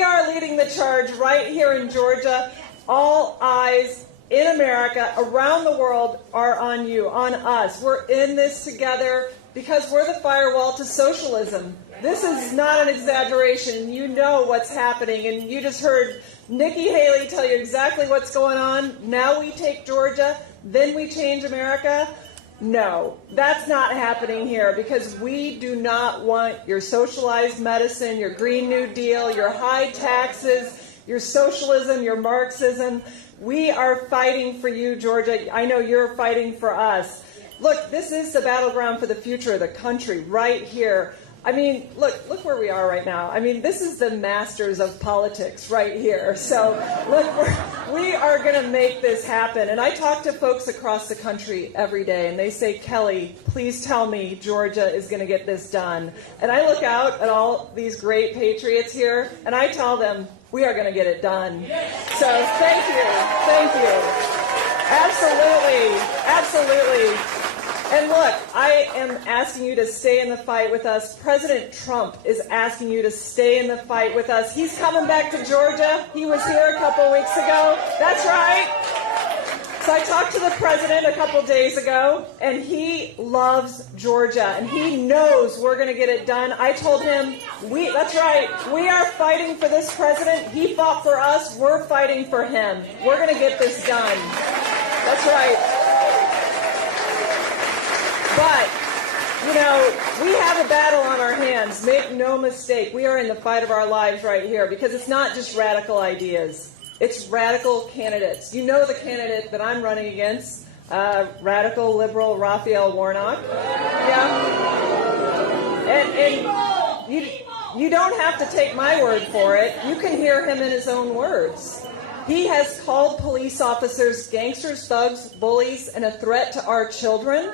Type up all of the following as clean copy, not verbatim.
we are leading the charge right here in Georgia. All eyes in America, around the world, are on you, on us. We're in this together because we're the firewall to socialism. This is not an exaggeration. You know what's happening, and you just heard Nikki Haley tell you exactly what's going on. Now we take Georgia, then we change America. No, that's not happening here, because we do not want your socialized medicine, your Green New Deal, your high taxes, your socialism, your Marxism. We are fighting for you, Georgia. I know you're fighting for us. Look, this is the battleground for the future of the country right here. I mean, look where we are right now. I mean, this is the masters of politics right here. So, look, we are going to make this happen. And I talk to folks across the country every day, and they say, Kelly, please tell me Georgia is going to get this done. And I look out at all these great patriots here, and I tell them, we are going to get it done. So, thank you. Thank you. Absolutely. Absolutely. And look, I am asking you to stay in the fight with us. President Trump is asking you to stay in the fight with us. He's coming back to Georgia. He was here a couple weeks ago. That's right. So I talked to the president a couple days ago, and he loves Georgia, and he knows we're going to get it done. I told him, that's right, we are fighting for this president. He fought for us. We're fighting for him. We're going to get this done. That's right. But, you know, we have a battle on our hands. Make no mistake. We are in the fight of our lives right here, because it's not just radical ideas. It's radical candidates. You know the candidate that I'm running against, radical liberal Raphael Warnock. Yeah. And you don't have to take my word for it. You can hear him in his own words. He has called police officers gangsters, thugs, bullies, and a threat to our children.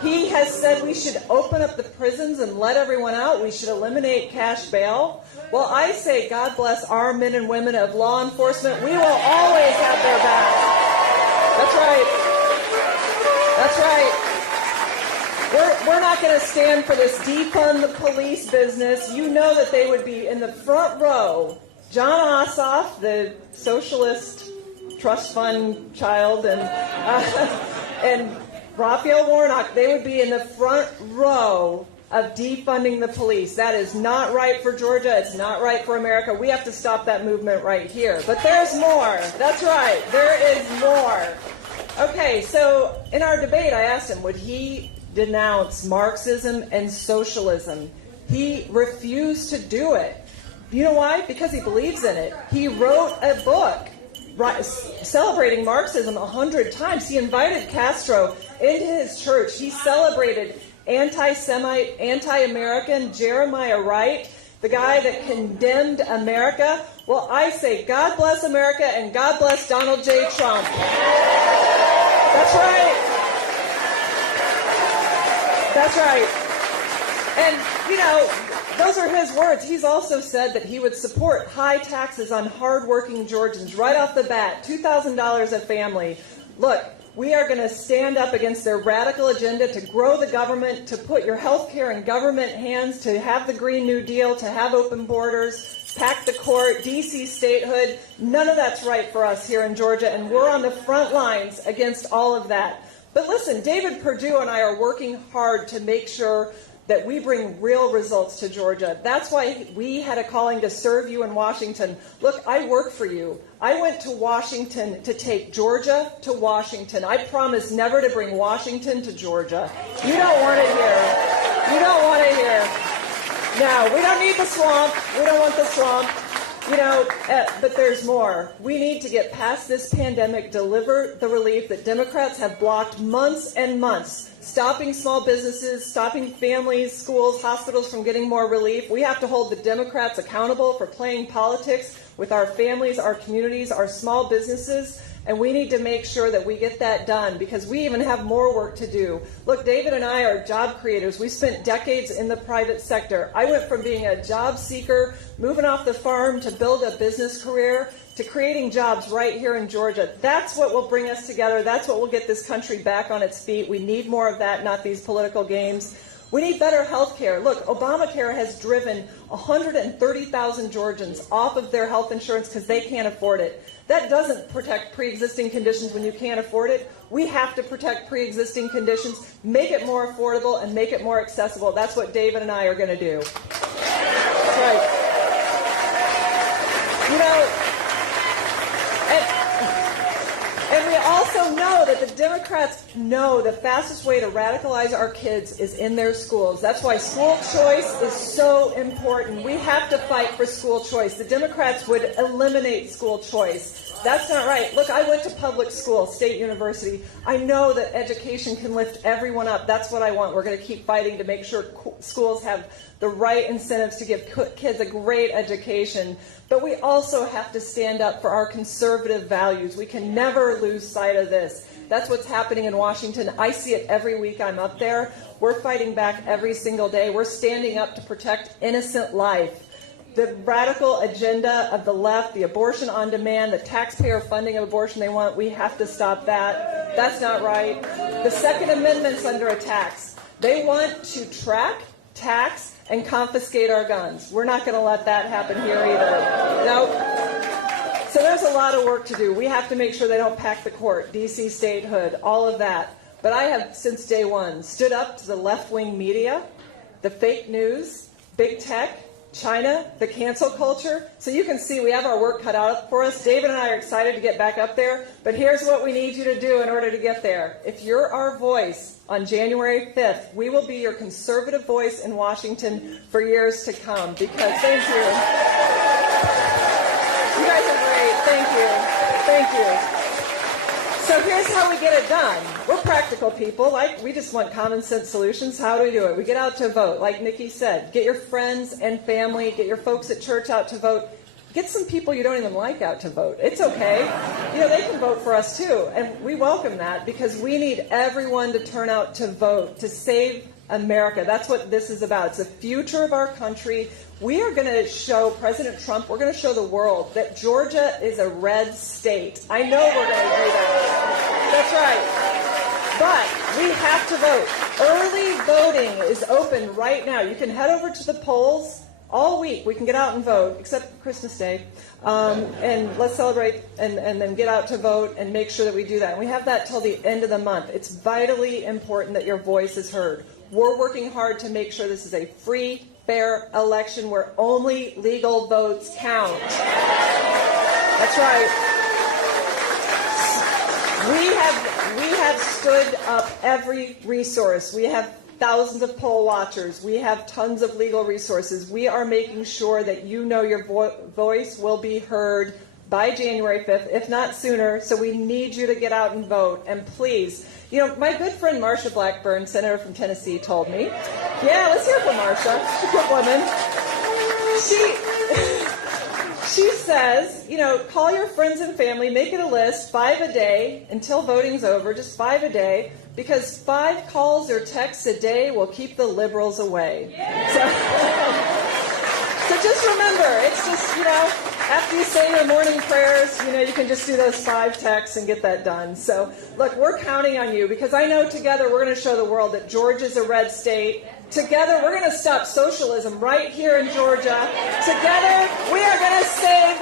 He has said we should open up the prisons and let everyone out. We should eliminate cash bail. Well, I say God bless our men and women of law enforcement. We will always have their back. That's right. That's right. We're not going to stand for this defund the police business. You know that they would be in the front row. Jon Ossoff, the socialist trust fund child, and Raphael Warnock, they would be in the front row of defunding the police. That is not right for Georgia. It's not right for America. We have to stop that movement right here. But there's more. That's right. There is more. Okay, so in our debate, I asked him, would he denounce Marxism and socialism? He refused to do it. You know why? Because he believes in it. He wrote a book celebrating Marxism 100 times. He invited Castro into his church. He celebrated anti-Semite, anti-American Jeremiah Wright, the guy that condemned America. Well, I say God bless America and God bless Donald J. Trump. That's right. That's right. And, you know, those are his words. He's also said that he would support high taxes on hardworking Georgians right off the bat, $2,000 a family. Look, we are going to stand up against their radical agenda to grow the government, to put your health care in government hands, to have the Green New Deal, to have open borders, pack the court, D.C. statehood. None of that's right for us here in Georgia, and we're on the front lines against all of that. But listen, David Perdue and I are working hard to make sure that we bring real results to Georgia. That's why we had a calling to serve you in Washington. Look, I work for you. I went to Washington to take Georgia to Washington. I promise never to bring Washington to Georgia. You don't want it here. You don't want it here. No, we don't need the swamp. We don't want the swamp. You know, but there's more. We need to get past this pandemic, deliver the relief that Democrats have blocked months and months, stopping small businesses, stopping families, schools, hospitals from getting more relief. We have to hold the Democrats accountable for playing politics with our families, our communities, our small businesses, and we need to make sure that we get that done, because we even have more work to do. Look, David and I are job creators. We spent decades in the private sector. I went from being a job seeker, moving off the farm to build a business career, to creating jobs right here in Georgia. That's what will bring us together. That's what will get this country back on its feet. We need more of that, not these political games. We need better health care. Look, Obamacare has driven 130,000 Georgians off of their health insurance because they can't afford it. That doesn't protect pre-existing conditions when you can't afford it. We have to protect pre-existing conditions, make it more affordable, and make it more accessible. That's what David and I are going to do. That's right. You know, and we also know that the Democrats know the fastest way to radicalize our kids is in their schools. That's why school choice is so important. We have to fight for school choice. The Democrats would eliminate school choice. That's not right. Look, I went to public school, State University. I know that education can lift everyone up. That's what I want. We're going to keep fighting to make sure schools have the right incentives to give kids a great education. But we also have to stand up for our conservative values. We can never lose sight of this. That's what's happening in Washington. I see it every week I'm up there. We're fighting back every single day. We're standing up to protect innocent life. The radical agenda of the left, the abortion on demand, the taxpayer funding of abortion they want, we have to stop that. That's not right. The Second Amendment's under attack. They want to track, tax, and confiscate our guns. We're not going to let that happen here either. Nope. So there's a lot of work to do. We have to make sure they don't pack the court, D.C. statehood, all of that. But I have, since day one, stood up to the left-wing media, the fake news, big tech, China, the cancel culture. So you can see we have our work cut out for us. David and I are excited to get back up there. But here's what we need you to do in order to get there. If you're our voice on January 5th, we will be your conservative voice in Washington for years to come. Because, thank you. You guys are great. Thank you. Thank you. So here's how we get it done. We're practical people. We just want common sense solutions. How do we do it? We get out to vote. Like Nikki said, get your friends and family, get your folks at church out to vote. Get some people you don't even like out to vote. It's okay. You know, they can vote for us too. And we welcome that because we need everyone to turn out to vote, to save America. That's what this is about. It's the future of our country. We are going to show President Trump, we're going to show the world that Georgia is a red state. I know we're going to do that. That's right. But we have to vote. Early voting is open right now. You can head over to the polls all week. We can get out and vote, except Christmas Day. And let's celebrate and then get out to vote and make sure that we do that. And we have that till the end of the month. It's vitally important that your voice is heard. We're working hard to make sure this is a free, fair election where only legal votes count. That's right. We have stood up every resource. We have thousands of poll watchers. We have tons of legal resources. We are making sure that you know your voice will be heard by January 5th, if not sooner. So we need you to get out and vote. And please, you know, my good friend Marsha Blackburn, senator from Tennessee, told me, yeah, let's hear from Marsha. She's a good woman. She says, you know, call your friends and family, make it a list, 5 a day until voting's over, just 5 a day, because 5 calls or texts a day will keep the liberals away. So just remember, it's just, you know, after you say your morning prayers, you know, you can just do those 5 texts and get that done. So, look, we're counting on you because I know together we're going to show the world that Georgia's a red state. Together, we're going to stop socialism right here in Georgia. Together, we are going to save